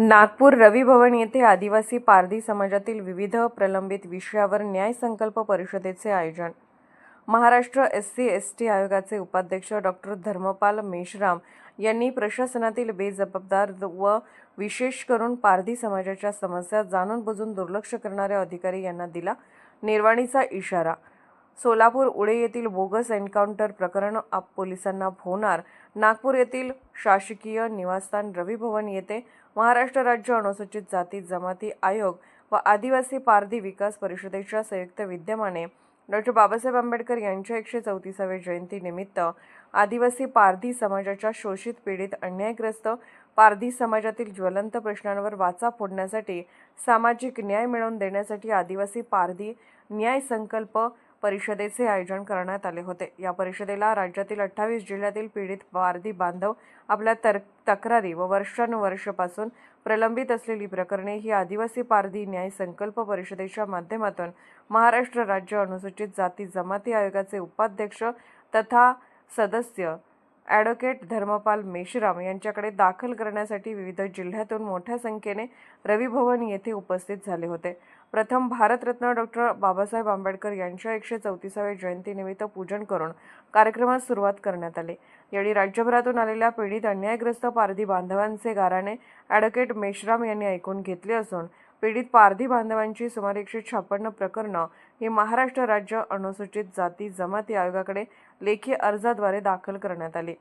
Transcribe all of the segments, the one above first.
नागपूर रवी भवन येथे आदिवासी पारधी समाजातील विविध प्रलंबित विषयावर न्याय संकल्प परिषदेचे आयोजन. Maharashtra S C S T आयोगाचे उपाध्यक्ष डॉक्टर धर्मपाल मेश्राम यांनी प्रशासनातील बेजबाबदार व विशेष करून पारधी समाजाच्या समस्या जाणून बुजून दुर्लक्ष करणाऱ्या अधिकारी यांना दिला निर्वाणीचा इशारा. सोलापूर उडे येथील बोगस एन्काउंटर प्रकरण आप पोलिसांना भोवणार नागपूर येथील शासकीय निवासस्थान रवी भवन येथे महाराष्ट्र राज्य अनुसूचित जाती जमाती आयोग व आदिवासी पारधी विकास परिषदेच्या संयुक्त विद्यमाने डॉक्टर बाबासाहेब आंबेडकर यांच्या एकशे चौतीसाव्या जयंतीनिमित्त आदिवासी पारधी समाजाच्या शोषित पीडित अन्यायग्रस्त पारधी समाजातील ज्वलंत प्रश्नांवर वाचा फोडण्यासाठी सामाजिक न्याय मिळवून देण्यासाठी आदिवासी पारधी न्याय संकल्प परिषदेचे आयोजन करण्यात आले होते. या परिषदेला राज्यातील अठ्ठावीस जिल्ह्यातील पीडित वारदी बांधव आपल्या तर तक्रारी व वर्षानुवर्षपासून प्रलंबित असलेली प्रकरणे ही आदिवासी पारधी न्याय संकल्प परिषदेच्या माध्यमातून महाराष्ट्र राज्य अनुसूचित जाती जमाती आयोगाचे उपाध्यक्ष तथा सदस्य ॲडव्होकेट धर्मपाल मेश्राम यांच्याकडे दाखल करण्यासाठी विविध जिल्ह्यातून मोठ्या संख्येने रविभवन येथे उपस्थित झाले होते. प्रथम भारतरत्न डॉक्टर बाबासाहेब आंबेडकर यांच्या एकशे चौतीसाव्या जयंतीनिमित्त पूजन करून कार्यक्रमास सुरुवात करण्यात आली. यावेळी राज्यभरातून आलेल्या पीडित अन्यायग्रस्त पारधी बांधवांचे गाराणे ॲडव्होकेट मेश्राम यांनी ऐकून घेतले असून पीडित पारधी बांधवांची सुमारे एकशे छप्पन्न प्रकरणं ही महाराष्ट्र राज्य अनुसूचित जाती जमाती आयोगाकडे लेखी अर्जाद्वारे दाखल करण्यात आली.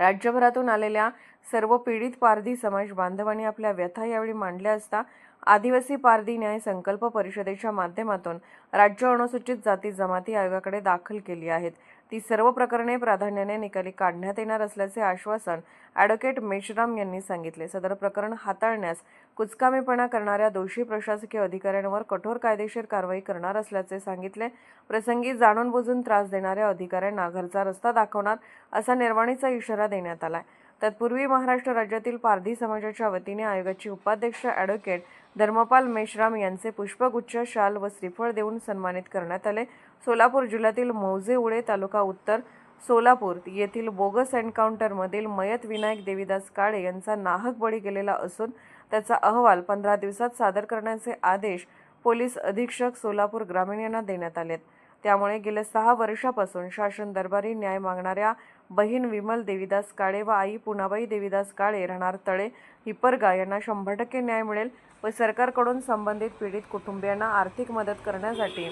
राज्यभरातून आलेल्या सर्व पीडित पारधी समाज बांधवांनी आपल्या व्यथा यावेळी मांडल्या असता आदिवासी पारधी न्याय संकल्प परिषदेच्या माध्यमातून राज्य अनुसूचित जाती जमाती आयोगाकडे दाखल केली आहेत. ती सर्व प्रकरणे प्राधान्याने निकाली काढण्यात येणार असल्याचे आश्वासन ॲडव्होकेट मेश्राम यांनी सांगितले. सदर प्रकरण हाताळण्यास कुचकामीपणा करणाऱ्या दोषी प्रशासकीय अधिकाऱ्यांवर कठोर कायदेशीर कारवाई करणार असल्याचे सांगितले. प्रसंगी जाणून बुजून त्रास देणाऱ्या अधिकाऱ्यांना घरचा रस्ता दाखवणार असा निर्वाणीचा इशारा देण्यात आलाय. तत्पूर्वी महाराष्ट्र राज्यातील पारधी समाजाच्या वतीने आयोगाची उपाध्यक्ष ॲडव्होकेट धर्मपाल मेश्राम यांचे पुष्पगुच्छ शाल व श्रीफळ देऊन सन्मानित करण्यात आले. सोलापूर जिल्ह्यातील मौजे उळे तालुका उत्तर सोलापूर येथील बोगस एन्काउंटरमधील मयत विनायक देवीदास काळे यांचा नाहक बळी गेलेला असून त्याचा अहवाल पंधरा दिवसात सादर करण्याचे आदेश पोलीस अधीक्षक सोलापूर ग्रामीण यांना देण्यात आलेत. त्यामुळे गेल्या सहा वर्षापासून शासन दरबारी न्याय मागणाऱ्या बहीण विमल देवीदास काळे व आई पुनाबाई देवीदास काळे राहणार तळे. हिपरगा यांना शंभर टक्के न्याय मिळेल व सरकारकडून संबंधित पीडित कुटुंबियांना आर्थिक मदत करण्यासाठी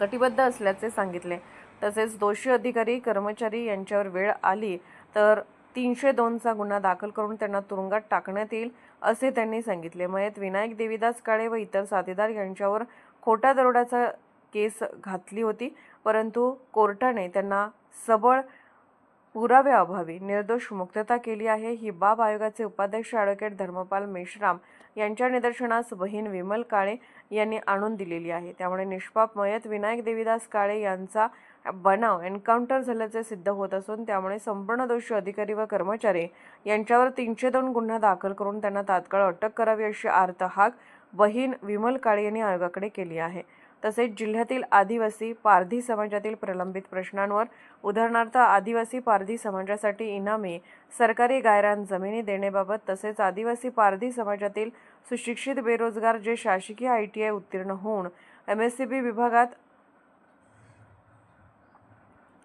कटिबद्ध असल्याचे सांगितले. तसेच दोषी अधिकारी कर्मचारी यांच्यावर वेळ आली तर तीनशे दोनचा गुन्हा दाखल करून त्यांना तुरुंगात टाकण्यात येईल असे त्यांनी सांगितले. मयत विनायक देवीदास काळे व इतर साथीदार यांच्यावर खोटा दरोड्याचा केस घातली होती परंतु कोर्टाने त्यांना सबळ पुराव्याअभावी निर्दोष मुक्तता केली आहे. ही बाब आयोगाचे उपाध्यक्ष ॲडव्होकेट धर्मपाल मेश्राम यांच्या निदर्शनास बहीण विमल काळे यांनी आणून दिलेली आहे. त्यामुळे निष्पाप मयत विनायक देवीदास काळे यांचा बनाव एन्काउंटर झाल्याचे सिद्ध होत असून त्यामुळे संपूर्ण दोषी अधिकारी व कर्मचारी यांच्यावर तीनशे दोन गुन्हा दाखल करून त्यांना तात्काळ अटक करावी अशी आर्त हाक बहीण विमल काळे यांनी आयोगाकडे केली आहे. तसेच जिल्ह्यातील आदिवासी पारधी समाजातील प्रलंबित प्रश्नांवर उदाहरणार्थ आदिवासी पारधी समाजासाठी इनामी सरकारी गायरान जमिनी देण्याबाबत तसेच आदिवासी पारधी समाजातील सुशिक्षित बेरोजगार जे शासकीय आय टी आय उत्तीर्ण होऊन एम एस सी बी विभागात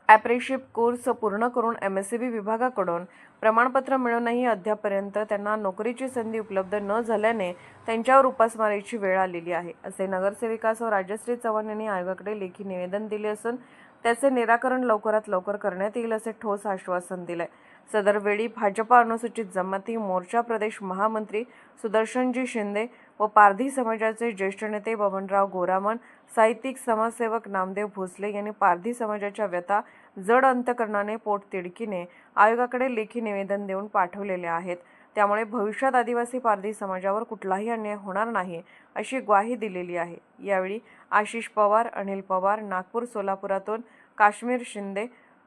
ॲप्रेशिप कोर्स पूर्ण करून एम एस सी बी विभागाकडून प्रमाणपत्र मिळूनही अद्यापर्यंत त्यांना नोकरीची संधी उपलब्ध न झाल्याने त्यांच्यावर उपासमारीची वेळ आलेली आहे. असे नगरसेविका सौ. राजश्री चव्हाण यांनी आयोगाकडे लेखी निवेदन दिले असून त्याचे निराकरण लवकरात लवकर करण्यात येईल असे ठोस आश्वासन दिले सदर वेळी भाजपा अनुसूचित जमाती मोर्चा प्रदेश महामंत्री सुदर्शनजी शिंदे व पारधी समाजाचे ज्येष्ठ नेते बबनराव गोरामन साहित्यिक समाजसेवक नामदेव भोसले यांनी पारधी समाजाच्या व्यथा जड अंतकरणाने पोटतिडकीने आयोगाकडे लेखी निवेदन देऊन पाठवलेले आहेत. त्यामुळे भविष्यात आदिवासी पारधी समाजावर कुठलाही अन्याय होणार नाही अशी ग्वाही दिलेली आहे. यावेळी आशिष पवार अनिल पवार नागपूर सोलापुरातून काश्मीर शिंदे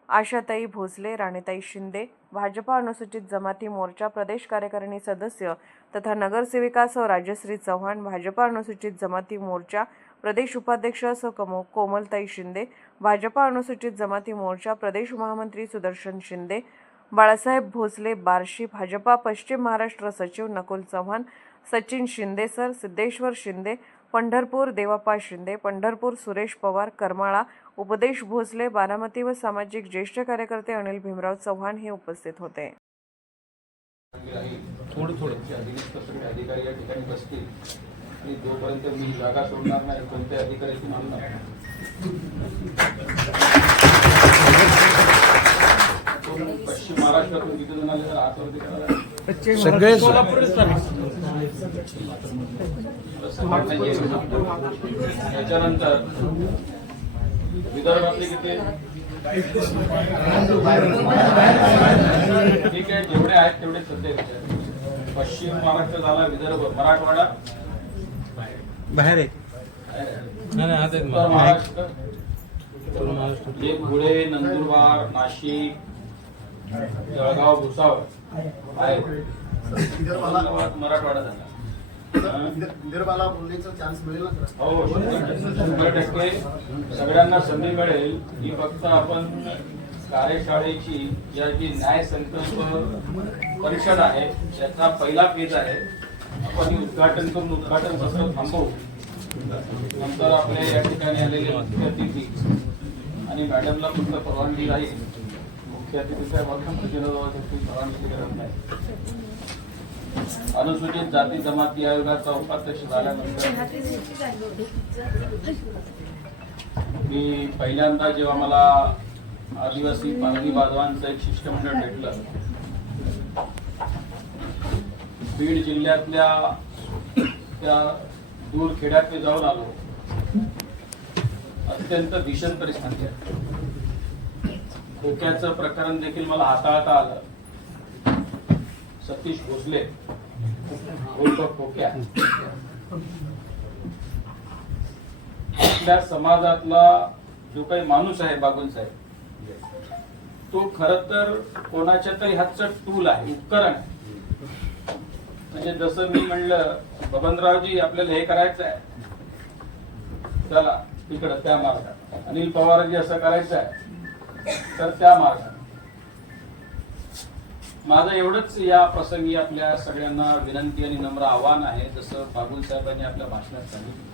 आशाताई भोसले राणेताई शिंदे भाजपा अनुसूचित जमाती मोर्चा प्रदेश कार्यकारिणी सदस्य तथा नगरसेविकासह राजश्री चव्हाण भाजपा अनुसूचित जमाती मोर्चा प्रदेश उपाध्यक्ष सौ कमो कोमलताई शिंदे भाजपा अनुसूचित जमाती मोर्चा प्रदेश महामंत्री सुदर्शन शिंदे बाळासाहेब भोसले बार्शी भाजपा पश्चिम महाराष्ट्र सचिव नकुल चव्हाण सचिन शिंदे सर सिद्धेश्वर शिंदे पंढरपूर देवापा शिंदे पंढरपूर सुरेश पवार करमाळा उपदेश भोसले बारामती व सामाजिक ज्येष्ठ कार्यकर्ते अनिल भीमराव चव्हाण हे उपस्थित होते. थोडं थोडं अधिकारी या ठिकाणी बसतील आणि जोपर्यंत मी जागा सोडणार नाही कोणत्या अधिकाऱ्याची. कोण पश्चिम महाराष्ट्रातून किती जण आले तर. त्याच्यानंतर विदर्भातले किती ठीक आहे जेवढे आहेत तेवढे सध्या पश्चिम महाराष्ट्र झाला विदर्भ मराठवाडा बाहेर आहे. नाही महाराष्ट्र. जे धुळे नंदुरबार नाशिक जळगाव भुसावळ. औरंगाबाद, मराठवाडा झाला? विदर्भाला बोलण्याचा चान्स मिळेल ना खरं? हो शंभर टक्के. सगळ्यांना संधी मिळेल. ही फक्त आपण कार्यशाळेची या जी न्याय संकल्प परिषद आहे त्याचा पहिला पेज आहे. आपण उद्घाटन करून उद्घाटन सत्र थांबवू. नंतर आपल्या या ठिकाणी आलेले मुख्य अतिथी आणि मॅडमला फक्त परवानगी राहील मुख्य अतिथीच्या वक्तव्य परवानगी गरज नाही. अनुसूचित जाती जमाती आयोगाचा उपाध्यक्ष झाल्यानंतर मी पहिल्यांदा जेव्हा मला आदिवासी पारधी बांधवांचं एक शिष्टमंडळ भेटलं बीड जिल्ह्यातल्या त्या दूर खेड्यात मी जाऊन आलो. अत्यंत भीषण परिस्थिती आहे. खोक्याचं प्रकरण देखील मला हाताळता आलं. सतीश भोसले खोक्या आपल्या समाजातला जो काही माणूस आहे बागुल साहेब तो खर तर कोणाच्या तरी हातचं टूल आहे उपकरण आहे. म्हणजे जसं मी म्हणलं बबनरावजी आपल्याला हे करायचं आहे. चला तिकडं त्या मार्गात. अनिल पवारजी असं करायचं आहे तर त्या मार्गात. माझं एवढंच या प्रसंगी आपल्या सगळ्यांना विनंती आणि नम्र आव्हान आहे जसं बाबुल साहेबांनी आपल्या भाषणात सांगितलं.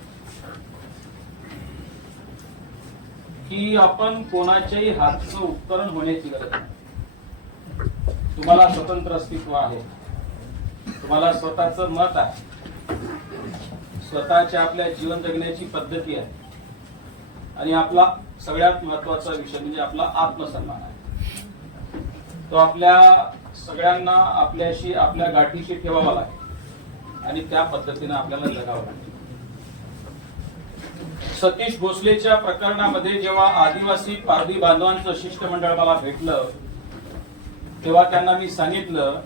की आपण कोणाच्याही हातचं उपकरण होण्याची गरज नाही. तुम्हाला स्वतंत्र अस्तित्व आहे. तुम्हाला स्वतःच मत आहे. स्वतःच्या आपल्या जीवन जगण्याची पद्धती आहे. आणि आपला सगळ्यात महत्त्वाचा विषय म्हणजे आपला आत्मसन्मान आहे. तो आपल्या सगळ्यांना आपल्याशी आपल्या गाठीशी ठेवावा लागेल. आणि त्या पद्धतीने आपल्याला जगावं लागेल. सतीश भोसलेच्या प्रकरणामध्ये जेव्हा आदिवासी पारधी बांधवांचं शिष्टमंडळ मला भेटलं तेव्हा त्यांना मी सांगितलं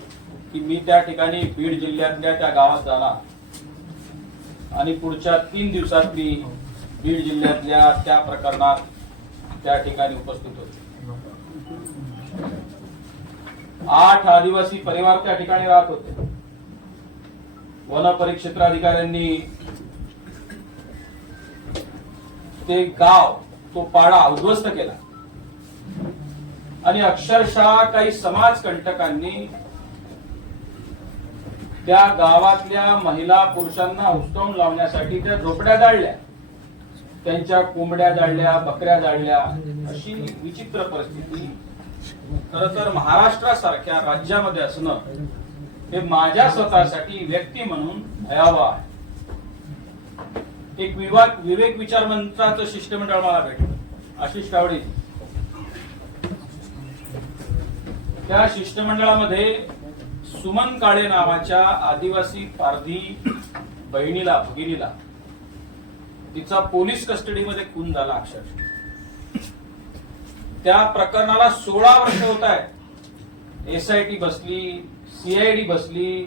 की मी त्या ठिकाणी बीड जिल्ह्यातल्या त्या गावात जाणार आणि पुढच्या तीन दिवसात मी बीड जिल्ह्यातल्या त्या प्रकरणात त्या ठिकाणी उपस्थित होते. आठ आदिवासी परिवार त्या ठिकाणी राहत होते. वन परिक्षेत्राधिकाऱ्यांनी ते गाव तो पाडा उद्ध्वस्त केला. आणि अक्षरशः काही समाज कंटकांनी त्या गावातल्या महिला पुरुषांना हुसकावून लावण्यासाठी त्या झोपड्या जाळल्या. त्यांच्या कोंबड्या जाळल्या बकऱ्या जाळल्या अशी विचित्र परिस्थिती खर तर महाराष्ट्रासारख्या राज्यामध्ये असणं हे माझ्या स्वतःसाठी व्यक्ती म्हणून भयावह आहे. एक विवाद विवेक विचार मंत्राचं शिष्टमंडळ मला भेटलं. आशिष कावडे. त्या शिष्टमंडळामध्ये सुमन काळे नावाच्या आदिवासी पारधी बहिणीला भगिनीला तिचा पोलीस कस्टडीमध्ये खून झाला अक्षरशः. त्या प्रकरणाला सोळा वर्ष होत आहेत. एसआयटी बसली सीआयडी बसली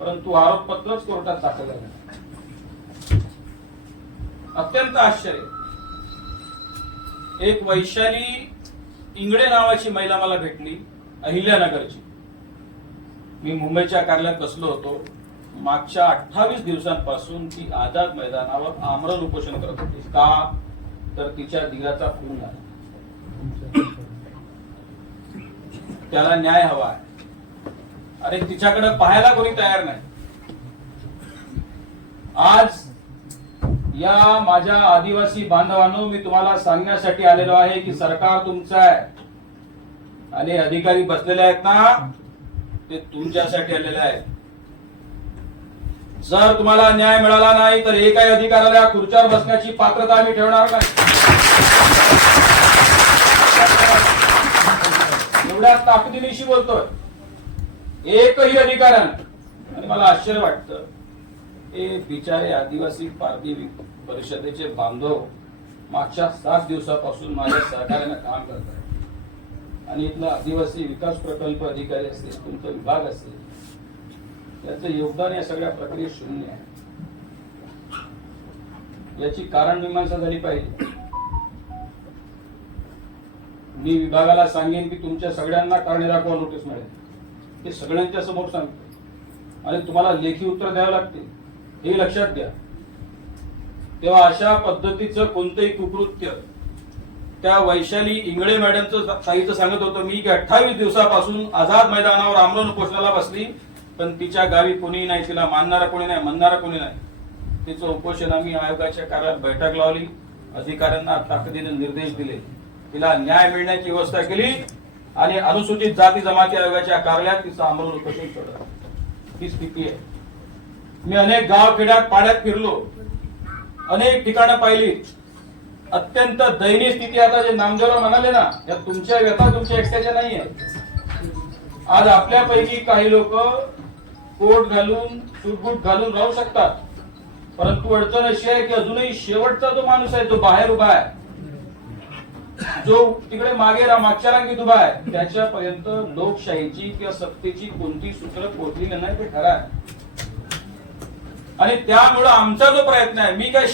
परंतु आरोपपत्रच कोर्टात दाखल झालं अत्यंत आश्चर्य. एक वैशाली इंगडे नावाची महिला मला भेटली अहिल्यानगरची. मी मुंबईच्या कार्यालयात बसलो होतो. मागच्या अठ्ठावीस दिवसांपासून ती आझाद मैदानावर आमरण उपोषण करत होती. का? तर तिच्या दिलाचा खून झाला. त्याला न्याय हवा आहे. अरे तिच्याकडे पाहायला कोणी तयार नाही. आज या माझ्या आदिवासी बांधवांनो मी तुम्हाला सांगण्यासाठी आलेलो आहे की सरकार तुमचं आहे. आणि अधिकारी बसलेले आहेत ना? ते तुमच्यासाठी आलेले आहेत जर तुम्हाला न्याय मिळाला नाही तर एकाही अधिकाऱ्याला खुर्च्यावर बसण्याची पात्रता आम्ही ठेवणार नाही. एवढ्या ताकदीनिशी बोलतोय. एकही अधिकाऱ्यानं. आणि मला आश्चर्य वाटतं हे बिचारे आदिवासी पारधी परिषदेचे बांधव मागच्या सात दिवसापासून माझ्या सहकार्यानं काम करत आहेत. आणि इथला आदिवासी विकास प्रकल्प अधिकारी असतील तुमचा विभाग असेल त्याचं योगदान या सगळ्या प्रक्रियेत शून्य आहे. याची कारण मीमांसा झाली पाहिजे. मी विभागाला सांगेन की तुमच्या सगळ्यांना कारणे दाखवा नोटीस मिळेल. हे सगळ्यांच्या समोर सांगतो आणि तुम्हाला लेखी उत्तर द्यावं लागते. हे लक्षात घ्या. तेव्हा अशा पद्धतीचं कोणतंही कुकृत्य त्या वैशाली इंगळे मॅडमचं साहित्य सांगत होतं मी की अठ्ठावीस दिवसापासून आझाद मैदानावर आमरण उपोषणाला बसली पण तिच्या गावी कोणी नाही तिला मानणारा कोणी नाही म्हणणारा कोणी नाही. तिचं उपोषण आम्ही आयोगाच्या कार्यालयात बैठक लावली. अधिकाऱ्यांना ताकदीने निर्देश दिले. तिला न्याय मिळण्याची व्यवस्था केली आणि अनुसूचित जाती जमाती आयोगाच्या कार्यालयात तिचं आमरण उपोषण सोडलं ही स्थिती आहे. मी अनेक गाव खेड्यात पाड्यात फिरलो. अनेक ठिकाणं पाहिली. अत्यंत दयनीय स्थिती आता जे नामदेवराव म्हणाले ना या तुमच्या व्यथा तुमच्या एकट्याच्या नाहीये. आज आपल्यापैकी काही लोक कोट घालून सूटबूट घालून राहू शकतात. परंतु अडचण अशी आहे की अजूनही शेवटचा जो माणूस आहे तो बाहेर उभा आहे. जो तिकडे मागे रा- मागच्या रांगेत उभा आहे त्याच्यापर्यंत लोकशाहीची किंवा सत्तेची कोणती सूत्र पोहोचली नाही ते खरं आहे आणि त्यामुळं आमचा जो प्रयत्न आहे मी काय